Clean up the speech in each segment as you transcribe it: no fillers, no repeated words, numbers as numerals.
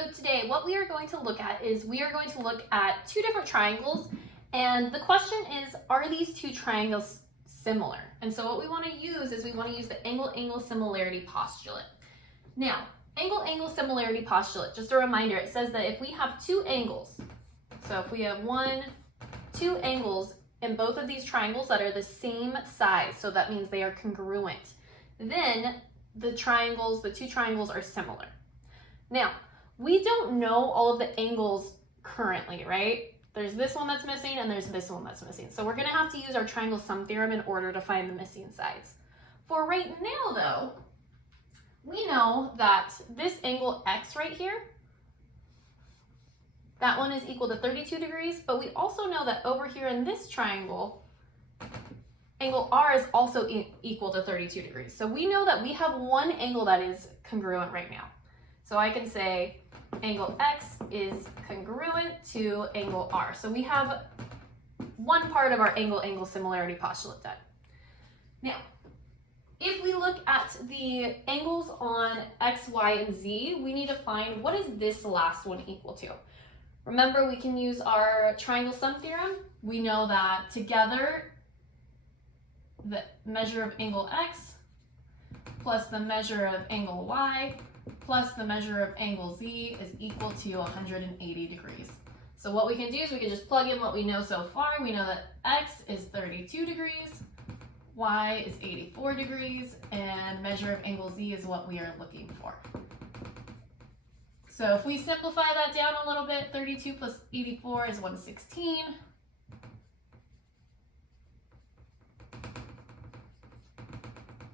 So today what we are going to look at is we are going to look at two different triangles, and the question is, are these two triangles similar? And so what we want to use is we want to use the angle-angle similarity postulate. Now, angle-angle similarity postulate, just a reminder, it says that if we have two angles, so if we have two angles in both of these triangles that are the same size, so that means they are congruent, then the two triangles are similar. Now, we don't know all of the angles currently, right? There's this one that's missing and there's this one that's missing. So we're gonna have to use our triangle sum theorem in order to find the missing sides. For right now though, we know that this angle X right here, that one is equal to 32 degrees, but we also know that over here in this triangle, angle R is also equal to 32 degrees. So we know that we have one angle that is congruent right now. So I can say angle X is congruent to angle R. So we have one part of our angle-angle similarity postulate done. Now, if we look at the angles on X, Y, and Z, we need to find what is this last one equal to. Remember, we can use our triangle sum theorem. We know that together, the measure of angle X plus the measure of angle Y plus the measure of angle Z is equal to 180 degrees. So what we can do is we can just plug in what we know so far. We know that X is 32 degrees, Y is 84 degrees, and measure of angle Z is what we are looking for. So if we simplify that down a little bit, 32 plus 84 is 116.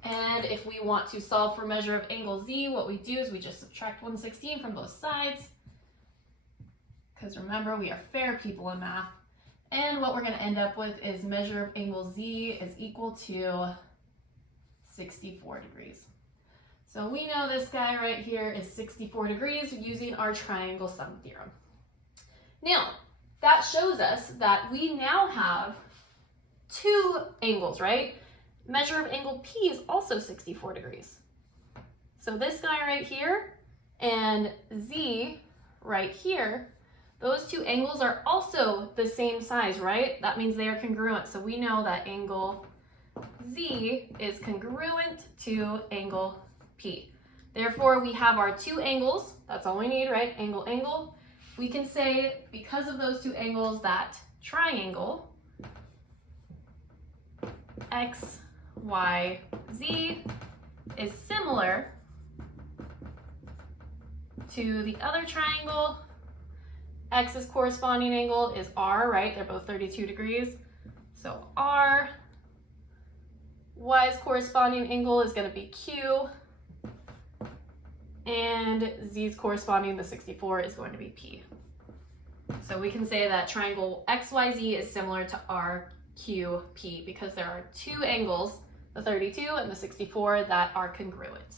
And if we want to solve for measure of angle Z, what we do is we just subtract 116 from both sides. Because remember, we are fair people in math. And what we're going to end up with is measure of angle Z is equal to 64 degrees. So we know this guy right here is 64 degrees using our triangle sum theorem. Now, that shows us that we now have two angles, right? Measure of angle P is also 64 degrees. So this guy right here and Z right here, those two angles are also the same size, right? That means they are congruent. So we know that angle Z is congruent to angle P. Therefore, we have our two angles. That's all we need, right? Angle, angle. We can say, because of those two angles, that triangle X, Y, Z is similar to the other triangle. X's corresponding angle is R, right? They're both 32 degrees. So R. Y's corresponding angle is going to be Q. And Z's corresponding to 64 is going to be P. So we can say that triangle XYZ is similar to RQP because there are two angles, the 32 and the 64, that are congruent.